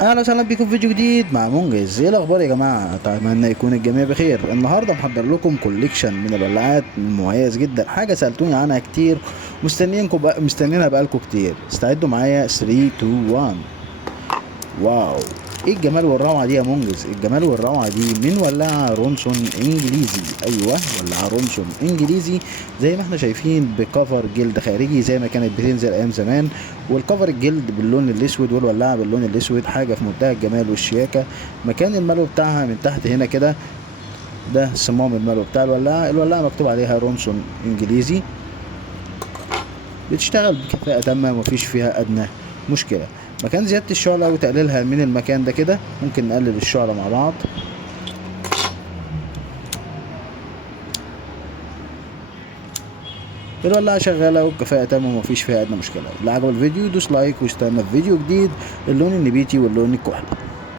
اهلا وسهلا بكم في فيديو جديد مع منجز. ايه الاخبار يا جماعه؟ اتمنى يكون الجميع بخير. النهارده محضر لكم كوليكشن من الولاعات مميز جدا، حاجه سالتوني عنها كتير مستنيينها بقالكم كتير. استعدوا معايا 3 2 1. واو، ايه الجمال والروعه دي يا منجز؟ الجمال والروعه دي من ولاعه رونسون انجليزي. ايوه، ولاعه رونسون انجليزي زي ما احنا شايفين، بكفر جلد خارجي زي ما كانت بتنزل ايام زمان، والكفر الجلد باللون الاسود والولاعه باللون الاسود. حاجه في منتهى الجمال والشياكه. مكان الملو بتاعها من تحت هنا كده، ده صمام الملو بتاع الولاعه. الولاعه مكتوب عليها رونسون انجليزي، بتشتغل بكفاءة تامة ومفيش فيها أدنى مشكلة. مكان زيادة الشعلة وتقليلها من المكان ده كده، ممكن نقلل الشعلة مع بعض. الولاعة شغالة وبكفاءة تامة ومفيش فيها أدنى مشكلة. اللي عجبه الفيديو يدوس لايك ويستنى في فيديو جديد، اللون النبيتي واللون الكحلي.